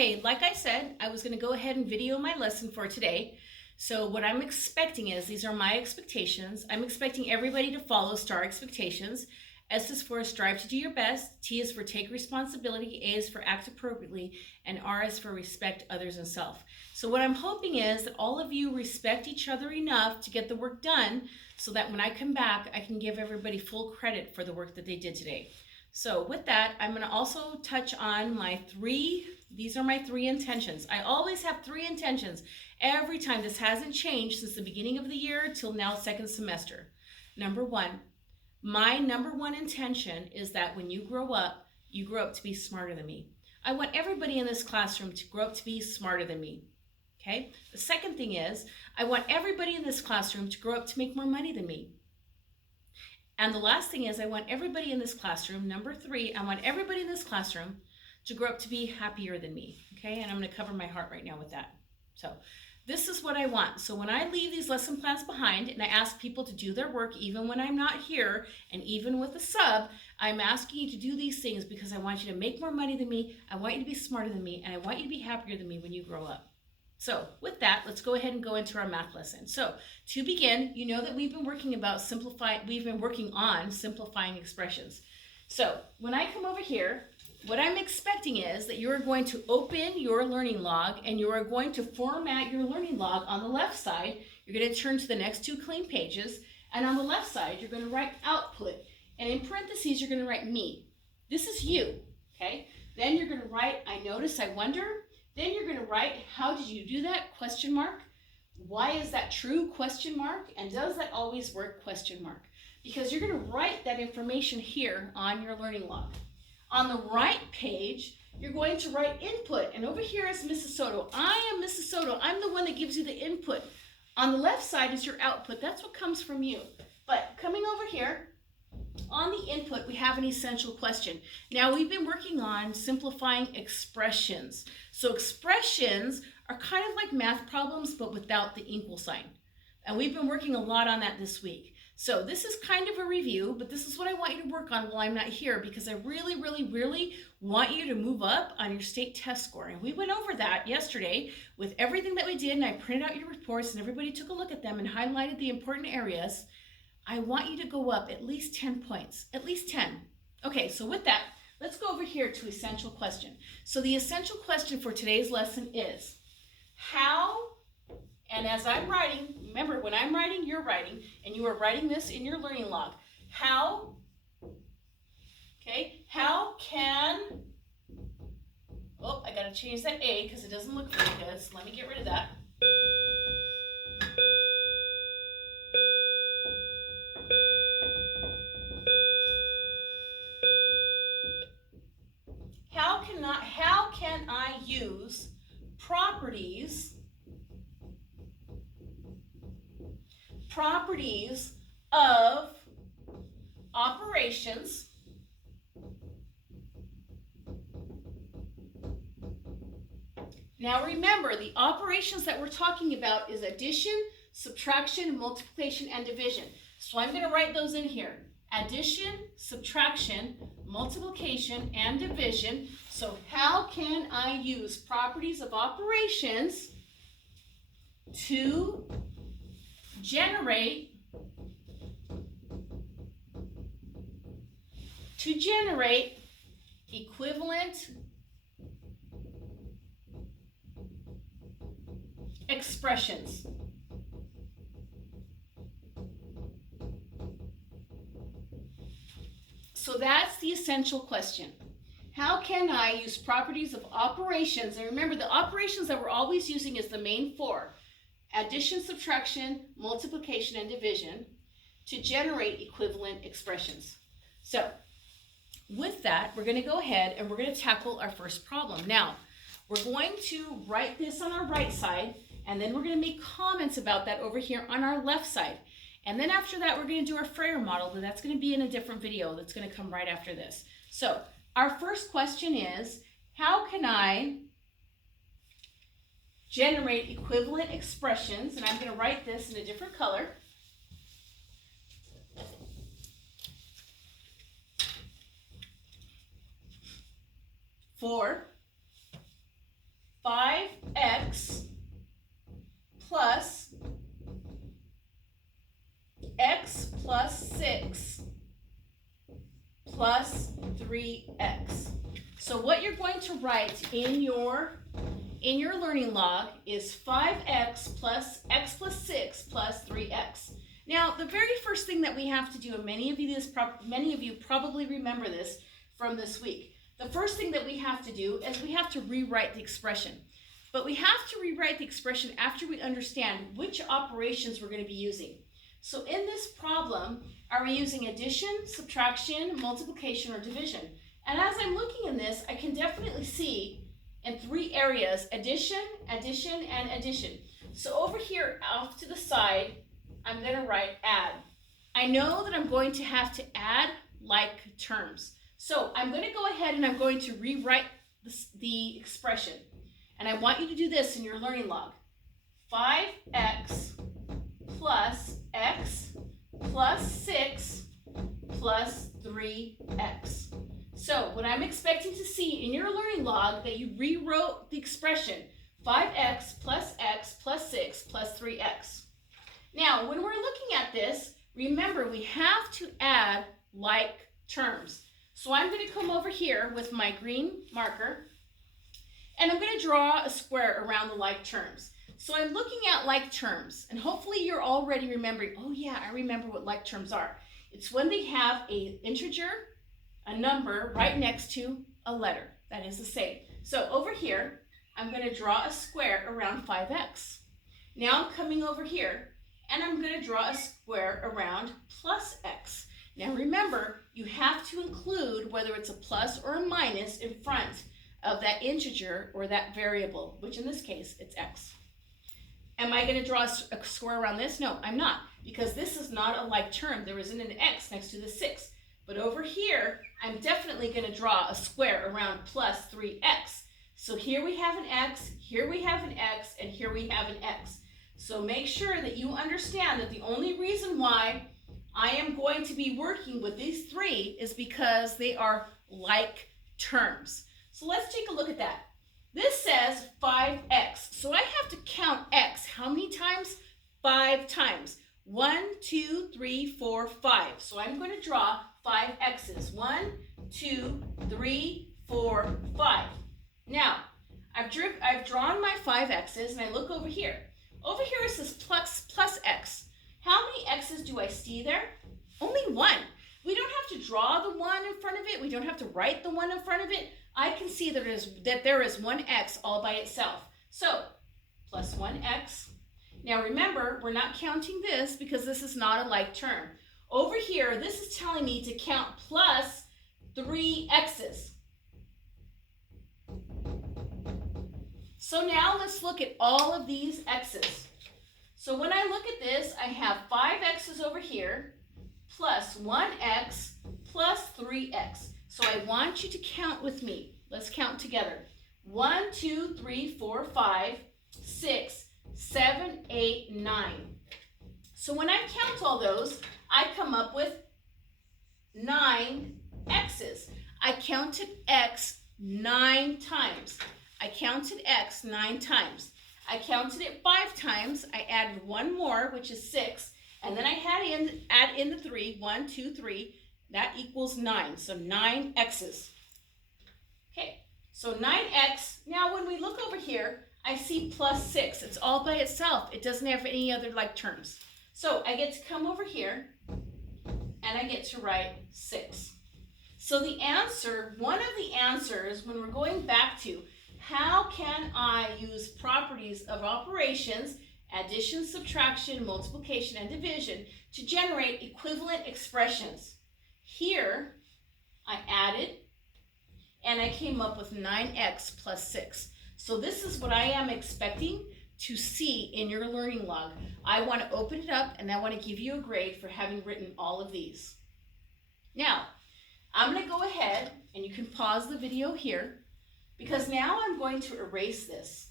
Okay, like I said, I was going to go ahead and video my lesson for today. So what I'm expecting is, these are my expectations. I'm expecting everybody to follow STAR expectations. S is for strive to do your best. T is for take responsibility. A is for act appropriately. And R is for respect others and self. So what I'm hoping is that all of you respect each other enough to get the work done so that when I come back, I can give everybody full credit for the work that they did today. So with that, I'm going to also touch on these are my three intentions. I always have three intentions every time. This hasn't changed since the beginning of the year till now, second semester. Number one, my number one intention is that when you grow up to be smarter than me. I want everybody in this classroom to grow up to be smarter than me. Okay? The second thing is, I want everybody in this classroom to grow up to make more money than me. And the last thing is, I want everybody in this classroom, number three, I want everybody in this classroom to grow up to be happier than me, okay? And I'm gonna cover my heart right now with that. So this is what I want. So when I leave these lesson plans behind and I ask people to do their work, even when I'm not here, and even with a sub, I'm asking you to do these things because I want you to make more money than me, I want you to be smarter than me, and I want you to be happier than me when you grow up. So with that, let's go ahead and go into our math lesson. So to begin, you know that we've been working on simplifying expressions. So when I come over here, what I'm expecting is that you're going to open your learning log and you are going to format your learning log on the left side. You're going to turn to the next two clean pages, and on the left side, you're going to write output. And in parentheses, you're going to write me. This is you, okay? Then you're going to write, I notice, I wonder. Then you're going to write, how did you do that? Question mark. Why is that true? Question mark. And does that always work? Question mark. Because you're going to write that information here on your learning log. On the right page, you're going to write input. And over here is Mrs. Soto. I am Mrs. Soto. I'm the one that gives you the input. On the left side is your output. That's what comes from you. But coming over here, on the input, we have an essential question. Now, we've been working on simplifying expressions. So expressions are kind of like math problems, but without the equal sign. And we've been working a lot on that this week. So this is kind of a review, but this is what I want you to work on while I'm not here, because I really, really, really want you to move up on your state test score. And we went over that yesterday with everything that we did, and I printed out your reports, and everybody took a look at them and highlighted the important areas. I want you to go up at least 10 points, at least 10. Okay, so with that, let's go over here to essential question. So the essential question for today's lesson is, how, and as I'm writing, remember when I'm writing, you're writing, and you are writing this in your learning log. How, okay, how can, oh, I gotta change that A because it doesn't look very good, so let me get rid of that. How can I use properties of operations Now remember, the operations that we're talking about is addition, subtraction, multiplication, and division. So I'm going to write those in here. Addition, subtraction, multiplication, and division. So how can I use properties of operations to generate equivalent expressions? So that's the essential question. How can I use properties of operations? And remember, the operations that we're always using is the main four: addition, subtraction, multiplication, and division, to generate equivalent expressions. So with that, we're going to go ahead and we're going to tackle our first problem. Now, we're going to write this on our right side, and then we're going to make comments about that over here on our left side. And then after that, we're going to do our Frayer model, but that's going to be in a different video that's going to come right after this. So our first question is, how can I generate equivalent expressions? And I'm going to write this in a different color. For 5x plus 6 plus 3x. So what you're going to write in your learning log is 5x plus x plus 6 plus 3x. Now, the very first thing that we have to do, and many of you probably remember this from this week, the first thing that we have to do is we have to rewrite the expression. But we have to rewrite the expression after we understand which operations we're going to be using. So in this problem, are we using addition, subtraction, multiplication, or division? And as I'm looking in this, I can definitely see in 3 areas, addition, addition, and addition. So over here off to the side, I'm going to write add. I know that I'm going to have to add like terms. So I'm going to go ahead and I'm going to rewrite the expression. And I want you to do this in your learning log. 5x plus x plus 6 plus 3x. So what I'm expecting to see in your learning log that you rewrote the expression 5x plus x plus 6 plus 3x. Now, when we're looking at this, remember we have to add like terms. So I'm going to come over here with my green marker and I'm going to draw a square around the like terms. So I'm looking at like terms, and hopefully you're already remembering, oh yeah, I remember what like terms are. It's when they have an integer, a number right next to a letter. That is the same. So over here, I'm going to draw a square around 5x. Now I'm coming over here, and I'm going to draw a square around plus x. Now remember, you have to include whether it's a plus or a minus in front of that integer or that variable, which in this case, it's x. Am I going to draw a square around this? No, I'm not, because this is not a like term. There isn't an x next to the 6. But over here, I'm definitely going to draw a square around plus 3x. So here we have an x, here we have an x, and here we have an x. So make sure that you understand that the only reason why I am going to be working with these 3 is because they are like terms. So let's take a look at that. This says 5x. So I have to count x. How many times? 5 times. 1, 2, 3, 4, 5. So I'm going to draw 5 x's. 1, 2, 3, 4, 5. Now, I've drawn my 5 x's and I look over here. Over here it says plus x. How many x's do I see there? Only 1. We don't have to draw the 1 in front of it. We don't have to write the 1 in front of it. I can see that there is 1 x all by itself. So, plus 1x. Now remember, we're not counting this because this is not a like term. Over here, this is telling me to count plus 3 x's. So now let's look at all of these x's. So when I look at this, I have 5 x's over here, plus 1x, plus 3x. So I want you to count with me. Let's count together. 1, 2, 3, 4, 5, 6, 7, 8, 9. So when I count all those, I come up with 9 x's. I counted x 9 times. I counted x 9 times. I counted it 5 times. I added 1 more, which is 6. And then I add in the 3. 1, 2, 3. That equals 9. So 9 x's. Okay, so 9x. Now when we look over here, I see plus 6. It's all by itself. It doesn't have any other like terms. So I get to come over here and I get to write 6. So the answer, one of the answers when we're going back to how can I use properties of operations, addition, subtraction, multiplication, and division to generate equivalent expressions. Here I added and I came up with 9x plus 6. So this is what I am expecting to see in your learning log. I want to open it up and I want to give you a grade for having written all of these. Now, I'm going to go ahead and you can pause the video here because now I'm going to erase this.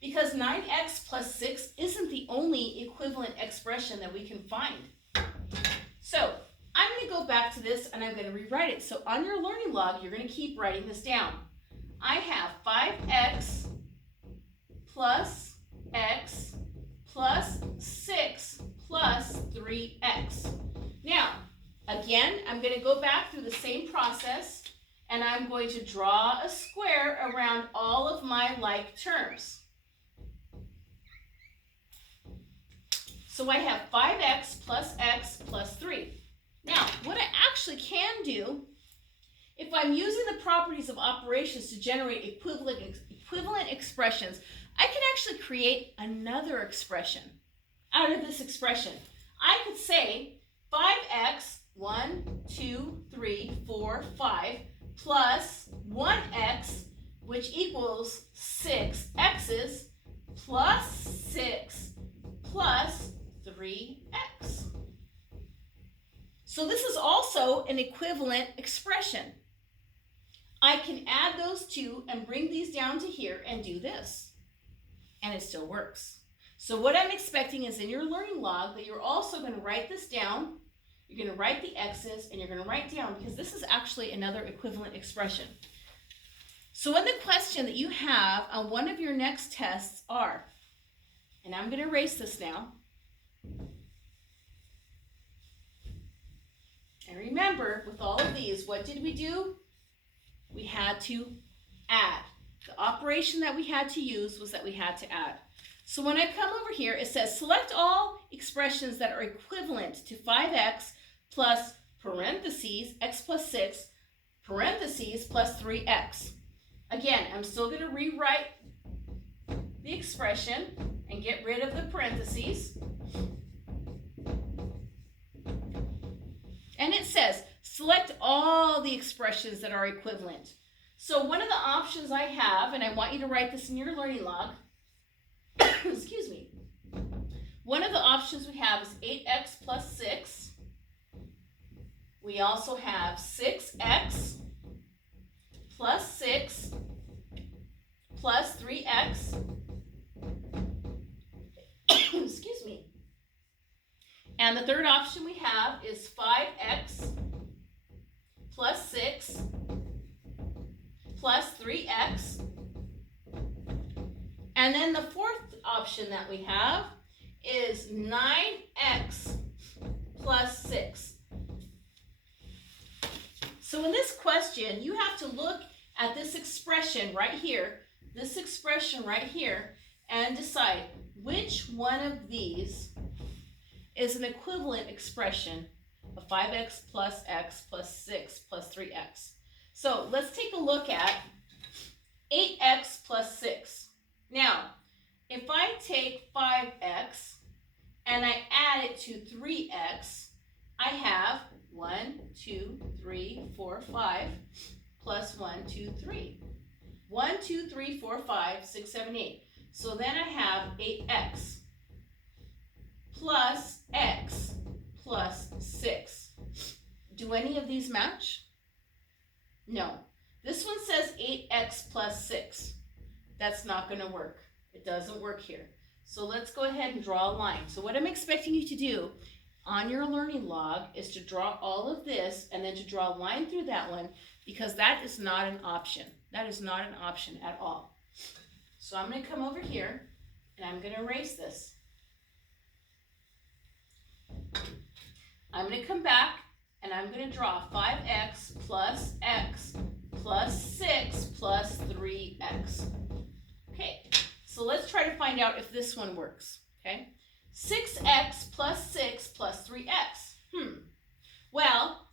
Because 9x plus 6 isn't the only equivalent expression that we can find. So I'm going to go back to this and I'm going to rewrite it. So on your learning log, you're going to keep writing this down. I have 5x plus x plus 6 plus going to go back through the same process, and I'm going to draw a square around all of my like terms. So I have 5x plus x plus 3. Now, what I actually can do, if I'm using the properties of operations to generate equivalent expressions, I can actually create another expression out of this expression. I could say 5x, 1, 2, 3, 4, 5, plus 1x, which equals 6 x's, plus 6 plus 3x. So this is also an equivalent expression. I can add those two and bring these down to here and do this. And it still works. So what I'm expecting is in your learning log that you're also going to write this down. You're going to write the x's and you're going to write down, because this is actually another equivalent expression. So what the question that you have on one of your next tests are, and I'm going to erase this now. And remember, with all of these, what did we do? We had to add. The operation that we had to use was that we had to add. So when I come over here, it says select all expressions that are equivalent to 5x plus parentheses x plus 6 parentheses plus 3x. Again, I'm still going to rewrite the expression and get rid of the parentheses. And it says select all the expressions that are equivalent. So one of the options I have, and I want you to write this in your learning log, excuse me. One of the options we have is 8x plus 6. We also have 6x plus 6 plus 3x. Excuse me. And the third option we have is 5x plus 6 plus 3x. And then the fourth option that we have is 9x plus 6. So in this question, you have to look at this expression right here, and decide which one of these is an equivalent expression of 5x plus x plus 6 plus 3x. So let's take a look at 8x plus 6. Now, if I take 5x and I add it to 3x, I have 1, 2, 3, 4, 5 plus 1, 2, 3. 1, 2, 3, 4, 5, 6, 7, 8. So then I have 8x plus x plus 6. Do any of these match? No. This one says 8x plus 6. That's not going to work. It doesn't work here. So let's go ahead and draw a line. So what I'm expecting you to do on your learning log is to draw all of this and then to draw a line through that one, because that is not an option. That is not an option at all. So I'm going to come over here and I'm going to erase this. I'm going to come back and I'm going to draw 5x plus x plus 6 plus 3x. Okay, so let's try to find out if this one works. Okay, 6x plus 6 plus 3x. Well,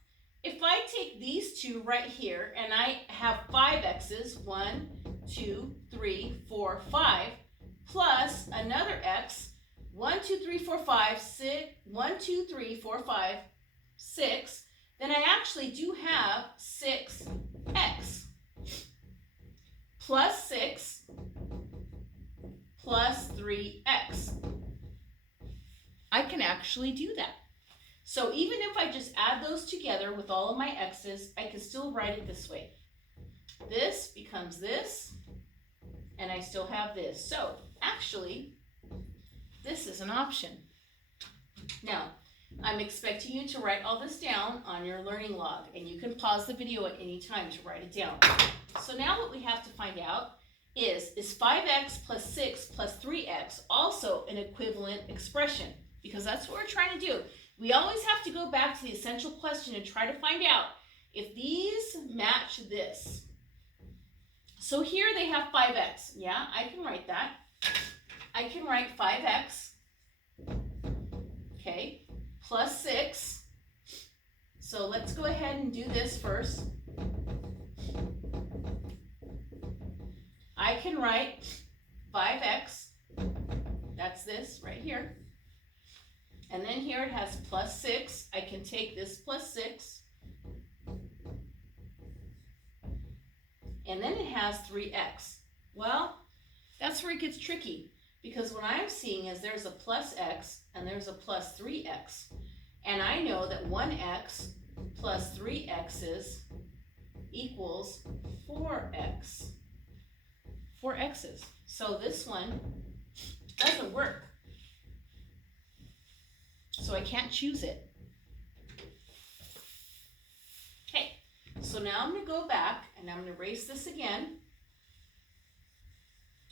if I take these two right here and I have 5 x's, 1, 2, 3, 4, 5, plus another x, 1, 2, 3, 4, 5, 6, 1, 2, 3, 4, 5, 6, then I actually do have 6x plus 6 plus 3x. I can actually do that. So even if I just add those together with all of my x's, I can still write it this way. This becomes this, and I still have this. So actually, this is an option. Now, I'm expecting you to write all this down on your learning log, and you can pause the video at any time to write it down. So now what we have to find out is 5x plus 6 plus 3x also an equivalent expression? Because that's what we're trying to do. We always have to go back to the essential question and try to find out if these match this. So here they have 5x. Yeah, I can write that. I can write 5x, okay, plus 6. So let's go ahead and do this first. I can write 5x, that's this right here. And then here it has plus 6. I can take this plus 6. And then it has 3x. Well, that's where it gets tricky, because what I'm seeing is there's a plus x and there's a plus 3x. And I know that 1x plus 3 x's equals 4x. 4 x's. So this one doesn't work. So I can't choose it. Okay, so now I'm going to go back and I'm going to erase this again.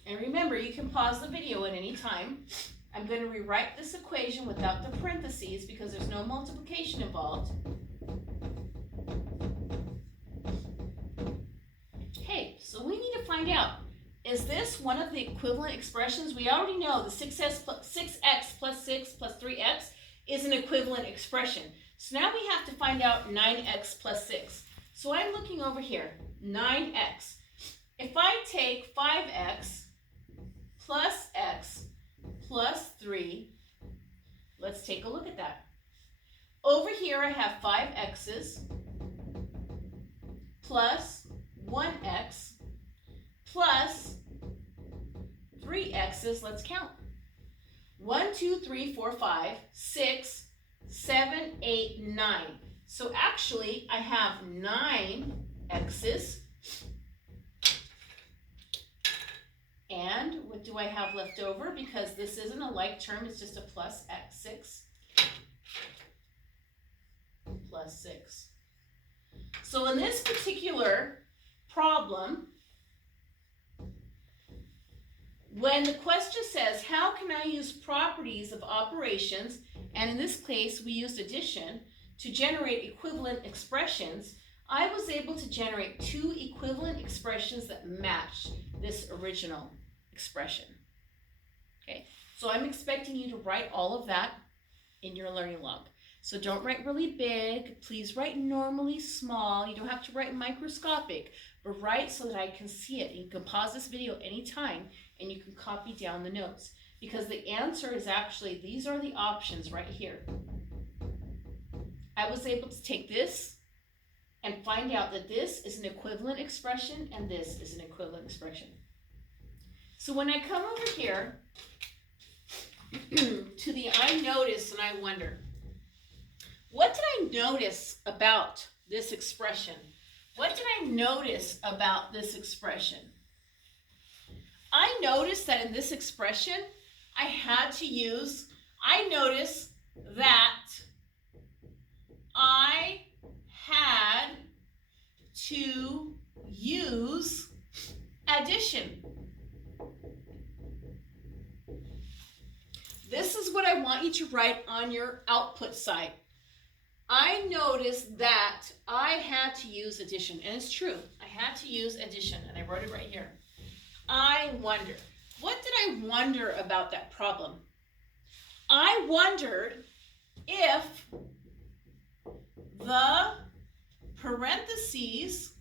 And remember, you can pause the video at any time. I'm going to rewrite this equation without the parentheses because there's no multiplication involved. Okay, so we need to find out, is this one of the equivalent expressions? We already know the 6x plus 6 plus 3x is an equivalent expression. So now we have to find out 9x plus 6. So I'm looking over here, 9x. If I take 5x plus x plus 3, let's take a look at that. Over here I have 5x's plus 1x plus 3x's, let's count. 1, 2, 3, 4, 5, 6, 7, 8, 9. So actually I have 9 x's. And what do I have left over? Because this isn't a like term, it's just a plus x 6. Plus 6. So in this particular problem, when the question says, how can I use properties of operations, and in this case we used addition, to generate equivalent expressions, I was able to generate 2 equivalent expressions that match this original expression. Okay, so I'm expecting you to write all of that in your learning log. So don't write really big, please write normally small. You don't have to write microscopic, but write so that I can see it. You can pause this video anytime and you can copy down the notes, because the answer is actually, these are the options right here. I was able to take this and find out that this is an equivalent expression and this is an equivalent expression. So when I come over here to the I notice and I wonder, what did I notice about this expression? What did I notice about this expression? I noticed that in this expression, I noticed that I had to use addition. This is what I want you to write on your output side. I noticed that I had to use addition, and it's true. I had to use addition, and I wrote it right here. I wonder. What did I wonder about that problem? I wondered if the parentheses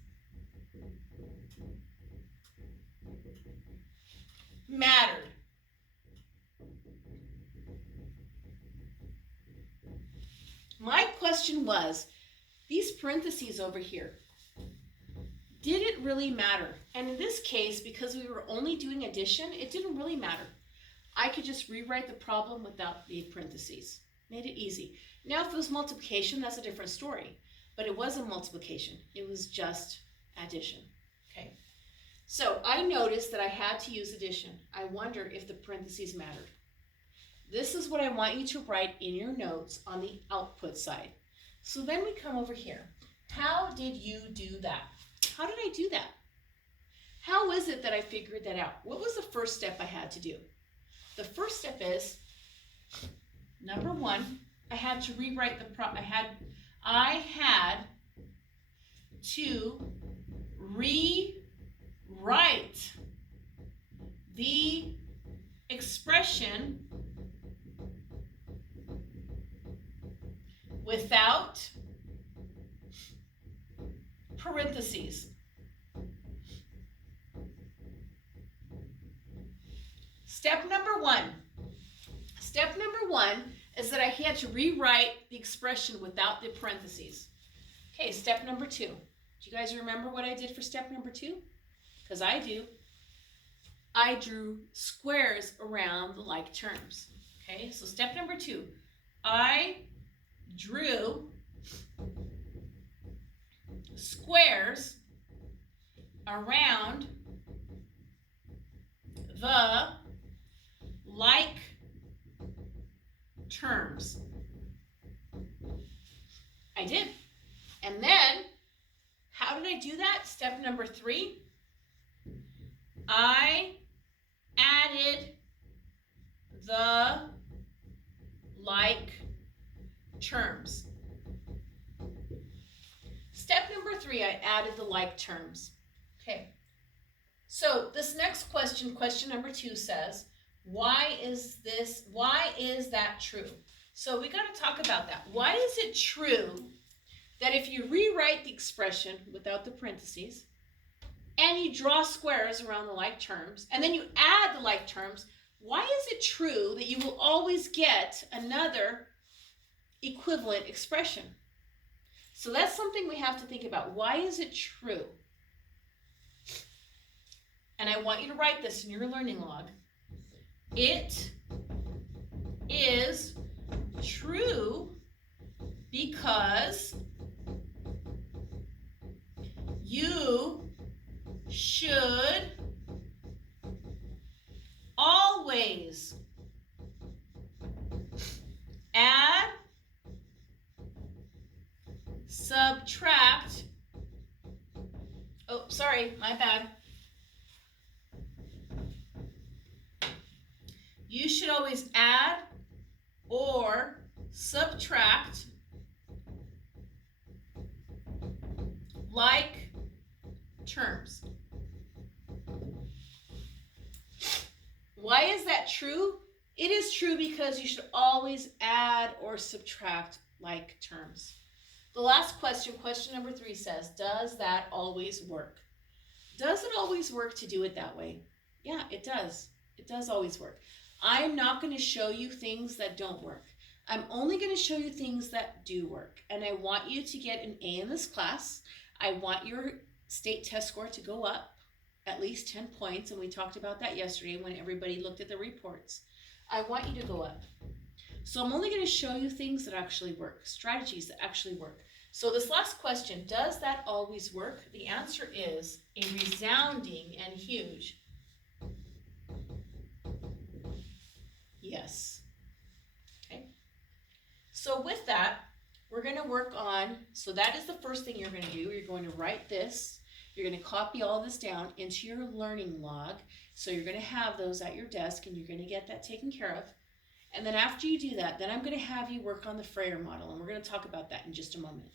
mattered. My question was, these parentheses over here, did it really matter? And in this case, because we were only doing addition, it didn't really matter. I could just rewrite the problem without the parentheses. Made it easy. Now, if it was multiplication, that's a different story. But it wasn't multiplication. It was just addition. Okay. So I noticed that I had to use addition. I wonder if the parentheses mattered. This is what I want you to write in your notes on the output side. So then we come over here. How did you do that? How did I do that? How is it that I figured that out? What was the first step I had to do? The first step is, number one, I had to rewrite I had to rewrite the expression without parentheses. Step number one. Step number one is that I had to rewrite the expression without the parentheses. Okay, step number two. Do you guys remember what I did for step number two? Because I do. I drew squares around the like terms. Okay, so step number two. I drew squares around the like terms. I did. And then, how did I do that? Step number three, I added the like terms. Step number three, I added the like terms. Okay. So this next question, question number two says, why is that true? So we got to talk about that. Why is it true that if you rewrite the expression without the parentheses and you draw squares around the like terms and then you add the like terms, why is it true that you will always get another equivalent expression? So that's something we have to think about. Why is it true? And I want you to write this in your learning log. It is true because you should always add, subtract, oh, sorry, my bad. You should always add or subtract like terms. Why is that true? It is true because you should always add or subtract like terms. The last question, question number three says, does that always work? Does it always work to do it that way? Yeah, it does. It does always work. I'm not going to show you things that don't work. I'm only going to show you things that do work. And I want you to get an A in this class. I want your state test score to go up at least 10 points. And we talked about that yesterday when everybody looked at the reports. I want you to go up. So I'm only going to show you things that actually work, strategies that actually work. So this last question, does that always work? The answer is a resounding and huge yes. Okay. So with that, we're going to work on, so that is the first thing you're going to do. You're going to write this. You're going to copy all this down into your learning log. So you're going to have those at your desk and you're going to get that taken care of. And then after you do that, then I'm going to have you work on the Frayer model, and we're going to talk about that in just a moment.